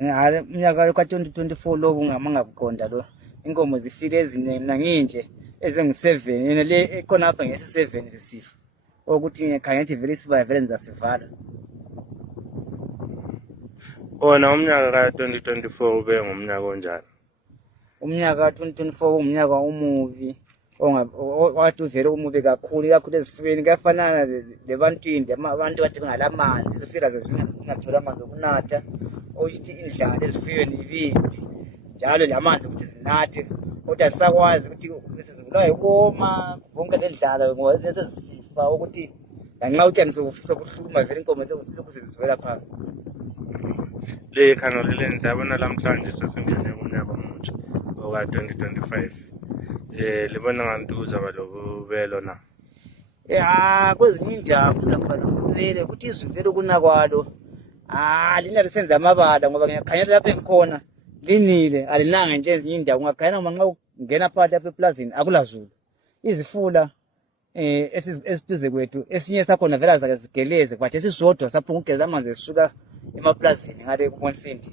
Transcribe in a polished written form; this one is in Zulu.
Umnyaka ka-2024 lo ungamangakuqonda lo. Inkomo zifile eziningi nanginje ezengu7 yena le ekhona apha ngesi7 sisifo. Ukuthi ngikhanya ukuthi vele siba vele nizasivala. Wona umnyaka ka-2024 ube ngumnyaka onjani? Umnyaka ka-2024 umnyaka umubi wathi uvele umubi kakhulu ezifuyweni kuyafanana lebantwini abantu kade bengalamanzi izifika zingathola amanzi okunatha okushithi indlala ezifuyweni ibimbi njalo lamanzi ukuthi zinathe kodwa sisakwazi ukuthi sizibulawa yikoma bonke lendlala ngoba sezisifa ukuthi lanxa utshani sokuhluma vele inkomo lokhu sezivela phansi. Le khangeleleni siyabona lamhlanje sesingene kumnyaka omutsha oka-2025 libona ngathi kuzaba lobubelo na? Kwezinye indawo kuzaba lobubelo ukuthi izulu vele ukuna kwalo lina lisenza amabala ngoba ngiyakhanyela lapha engikhona linile alinanga nje ezinye indawo ungakhanyela noma nxa ungena phakathi lapha eplazini akulazulu izifula esituze kwethu esinye sakhona vele azake sigeleze but esisodwa saphunga ukugeza amanzi esisuka emaplazini ngale kuMonsindi.